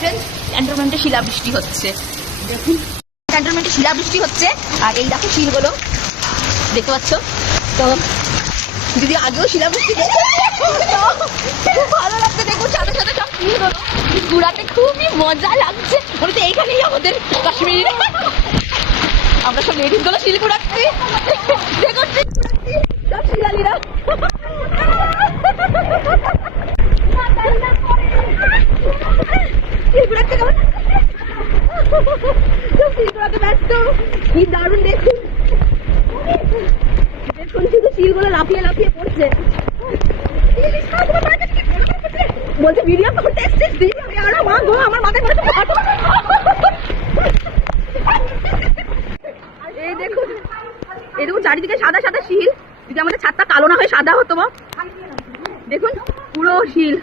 ক্যান্টনমেন্টে শিলাবৃষ্টি হচ্ছে, দেখুন ক্যান্টনমেন্টে শিলাবৃষ্টি হচ্ছে। আর এই দেখো শিলগুলো দেখতে পাচ্ছ তো, যদি আগেও শিলাবৃষ্টি খুব ভালো লাগছে। দেখুন সাথে সাথে সব শিলগুলো ঘুরাতে খুবই মজা লাগছে, বলতে এইখানেই আমাদের কাশ্মীর। আমরা সব লেডিস গুলো শিল ঘুরাচ্ছি, দেখুন সব শিলালিরা। কি দারুণ দেখুন, দেখুন শুধু শিলগুলো লাফিয়ে লাফিয়ে পড়ছে। বলছে ভিডিও করতে এসছিস, মা গো আমার মাথায় করে এই দেখুন, এই দেখুন চারিদিকে সাদা সাদা শিল। যদি আমাদের ছাদটা কালো না হয়ে সাদা হতো, দেখুন পুরো শিল।